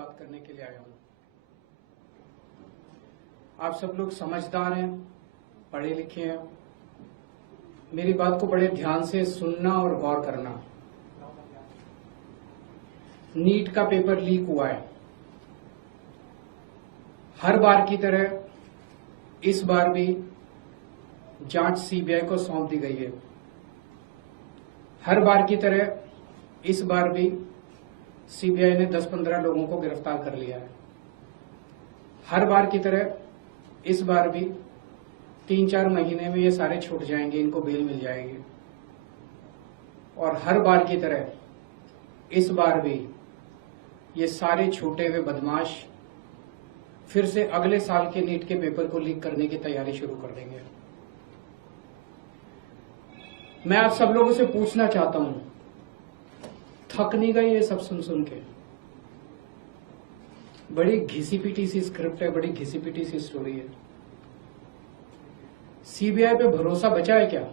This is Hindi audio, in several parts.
बात करने के लिए आया हूं। आप सब लोग समझदार हैं, पढ़े लिखे हैं। मेरी बात को बड़े ध्यान से सुनना और गौर करना। नीट का पेपर लीक हुआ है। हर बार की तरह इस बार भी जांच सीबीआई को सौंप दी गई है। हर बार की तरह इस बार भी सीबीआई ने 10-15 लोगों को गिरफ्तार कर लिया है। हर बार की तरह इस बार भी 3-4 महीने में ये सारे छूट जाएंगे, इनको बेल मिल जाएगी। और हर बार की तरह इस बार भी ये सारे छूटे हुए बदमाश फिर से अगले साल के नीट के पेपर को लीक करने की तैयारी शुरू कर देंगे। मैं आप सब लोगों से पूछना चाहता हूं, थक नहीं गए ये सब सुन सुन के? बड़ी घिसी पिटी सी स्क्रिप्ट है, बड़ी घिसी पिटी सी स्टोरी है। सीबीआई पे भरोसा बचा है क्या?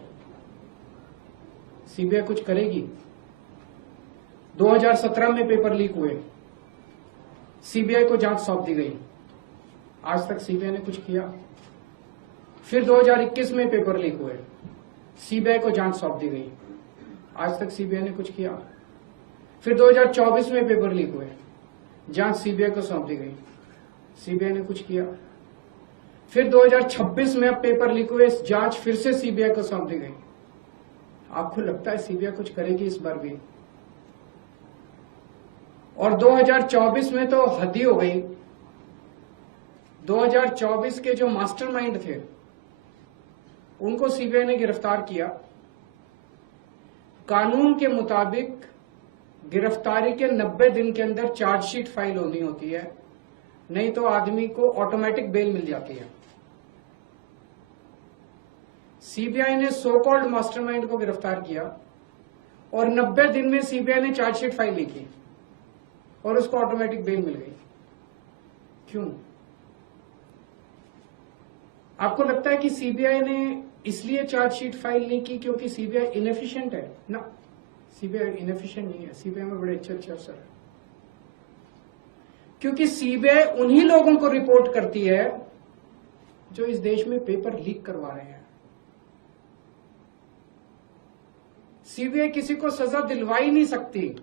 सीबीआई कुछ करेगी? 2017 में पेपर लीक हुए, सीबीआई को जांच सौंप दी गई, आज तक सीबीआई ने कुछ किया? फिर 2021 में पेपर लीक हुए, सीबीआई को जांच सौंप दी गई, आज तक सीबीआई ने कुछ किया? फिर 2024 में पेपर लीक हुए, जांच सीबीआई को सौंप दी गई, सीबीआई ने कुछ किया? फिर 2026 में अब पेपर लीक हुए, जांच फिर से सीबीआई को सौंप दी गई। आपको लगता है सीबीआई कुछ करेगी इस बार भी? और 2024 में तो हद ही हो गई। 2024 के जो मास्टरमाइंड थे उनको सीबीआई ने गिरफ्तार किया। कानून के मुताबिक गिरफ्तारी के 90 दिन के अंदर चार्जशीट फाइल होनी होती है, नहीं तो आदमी को ऑटोमेटिक बेल मिल जाती है। सीबीआई ने सो कॉल्ड मास्टरमाइंड को गिरफ्तार किया और 90 दिन में सीबीआई ने चार्जशीट फाइल लिखी और उसको ऑटोमेटिक बेल मिल गई। क्यों? आपको लगता है कि सीबीआई ने इसलिए चार्जशीट फाइल नहीं की क्योंकि सीबीआई इनएफिशिएंट है? ना, सीबीआई इनएफिशिएंट नहीं है। सीबीआई में बड़े अच्छे अच्छे अफसर है, क्योंकि सीबीआई उन्हीं लोगों को रिपोर्ट करती है जो इस देश में पेपर लीक करवा रहे हैं। सीबीआई किसी को सजा दिलवा ही नहीं सकती।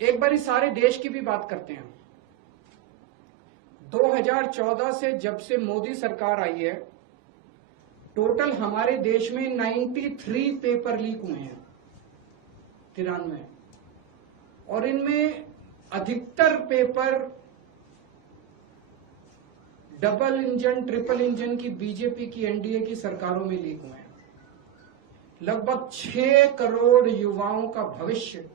एक बारी सारे देश की भी बात करते हैं। 2014 से जब से मोदी सरकार आई है, टोटल हमारे देश में 93 पेपर लीक हुए हैं, 93, और इनमें अधिकतर paper double engine, triple engine की बीजेपी की, एनडीए की सरकारों में लीक हुए हैं। लगभग 6 करोड़ युवाओं का भविष्य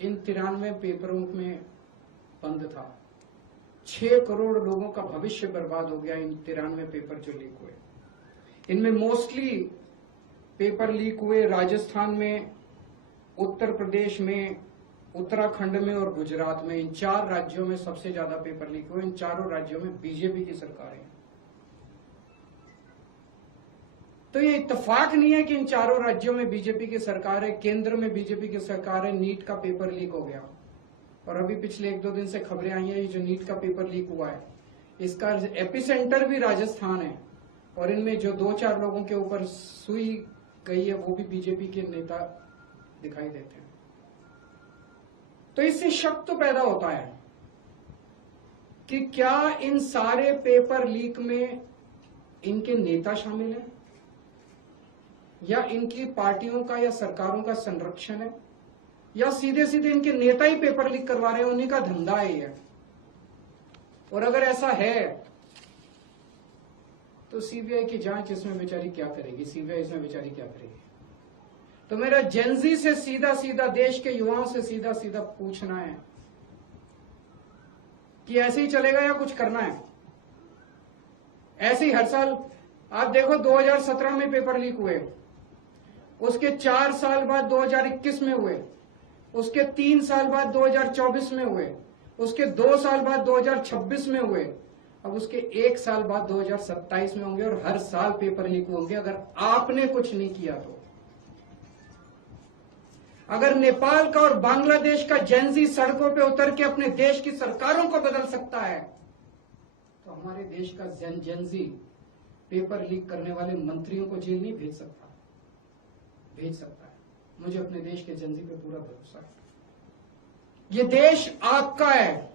इन 93 पेपरों में बंद था। 6 करोड़ लोगों का भविष्य बर्बाद हो गया इन 93 पेपर जो लीक हुए। इनमें मोस्टली पेपर लीक हुए राजस्थान में, उत्तर प्रदेश में, उत्तराखंड में और गुजरात में। इन 4 राज्यों में सबसे ज्यादा पेपर लीक हुए। इन चारों राज्यों में बीजेपी की सरकार है। तो ये इत्तेफाक नहीं है कि इन चारों राज्यों में बीजेपी की सरकार है, केंद्र में बीजेपी की सरकार है, नीट का पेपर लीक हो गया। और अभी पिछले 1-2 दिन से खबरें आई हैं, ये जो नीट का पेपर लीक हुआ है इसका एपिसेंटर भी राजस्थान है, और इनमें जो 2-4 लोगों के ऊपर सुई गई है वो भी बीजेपी के नेता दिखाई देते हैं। तो इससे शक तो पैदा होता है कि क्या इन सारे पेपर लीक में इनके नेता शामिल हैं, या इनकी पार्टियों का या सरकारों का संरक्षण है, या सीधे सीधे इनके नेता ही पेपर लीक करवा रहे हैं, उन्हीं का धंधा है ये। और अगर ऐसा है तो सीबीआई की जांच इसमें बेचारी क्या करेगी? सीबीआई इसमें बेचारी क्या करेगी? तो मेरा जेनजी से सीधा सीधा, देश के युवाओं से सीधा सीधा पूछना है कि ऐसे ही चलेगा या कुछ करना है? ऐसे ही हर साल आप देखो, 2017 में पेपर लीक हुए, उसके 4 साल बाद 2021 में हुए, उसके 3 साल बाद 2024 में हुए, उसके 2 साल बाद 2026 में हुए, अब उसके 1 साल बाद 2027 में होंगे। और हर साल पेपर लीक होंगे अगर आपने कुछ नहीं किया तो। अगर नेपाल का और बांग्लादेश का जेनजी सड़कों पे उतर के अपने देश की सरकारों को बदल सकता है, तो हमारे देश का जेनजी पेपर लीक करने वाले मंत्रियों को जेल नहीं भेज सकता है। मुझे अपने देश के जेनजी पे पूरा भरोसा है। ये देश आपका है।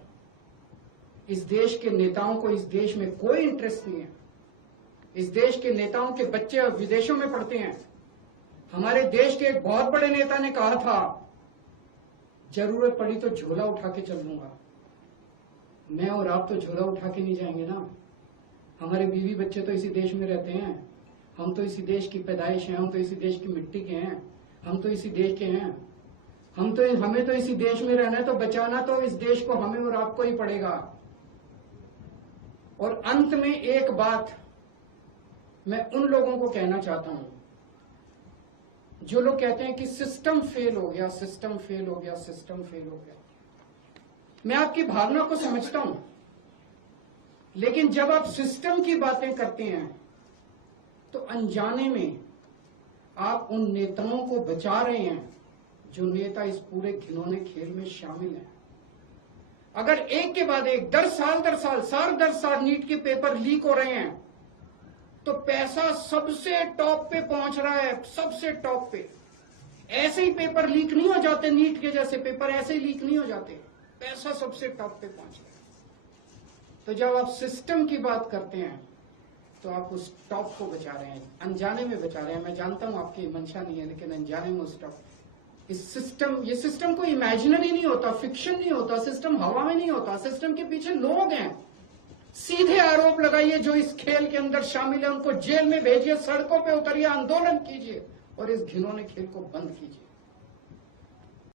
इस देश के नेताओं को इस देश में कोई इंटरेस्ट नहीं है। इस देश के नेताओं के बच्चे विदेशों में पढ़ते हैं। हमारे देश के एक बहुत बड़े नेता ने कहा था, जरूरत पड़ी तो झोला उठा के चल लूंगा। मैं और आप तो झोला उठा के नहीं जाएंगे ना। हमारे बीवी बच्चे तो इसी देश में रहते हैं। हम तो इसी देश की पैदाइश हैं, हम तो इसी देश की मिट्टी के हैं, हम तो इसी देश के हैं। हमें तो इसी देश में रहना है, तो बचाना तो इस देश को हमें और आपको ही पड़ेगा। और अंत में एक बात मैं उन लोगों को कहना चाहता हूं जो लोग कहते हैं कि सिस्टम फेल हो गया, सिस्टम फेल हो गया, सिस्टम फेल हो गया। मैं आपकी भावना को समझता हूं, लेकिन जब आप सिस्टम की बातें करते हैं तो अनजाने में आप उन नेताओं को बचा रहे हैं जो नेता इस पूरे घिनौने खेल में शामिल हैं। अगर एक के बाद एक साल दर साल नीट के पेपर लीक हो रहे हैं, तो पैसा सबसे टॉप पे पहुंच रहा है, सबसे टॉप पे। ऐसे ही पेपर लीक नहीं हो जाते, नीट के जैसे पेपर ऐसे ही लीक नहीं हो जाते, पैसा सबसे टॉप पे पहुंच रहा है। तो जब आप सिस्टम की बात करते हैं तो आप उस टॉप को बचा रहे हैं, अनजाने में बचा रहे हैं। मैं जानता हूं आपकी मंशा नहीं है, लेकिन अनजाने में उस टॉप। ये सिस्टम कोई इमेजिनरी नहीं होता, फिक्शन नहीं होता, सिस्टम हवा में नहीं होता। सिस्टम के पीछे लोग हैं। सीधे आरोप लगाइए जो इस खेल के अंदर शामिल है, उनको जेल में भेजिए, सड़कों पे उतरिए, आंदोलन कीजिए और इस घिनौने खेल को बंद कीजिए।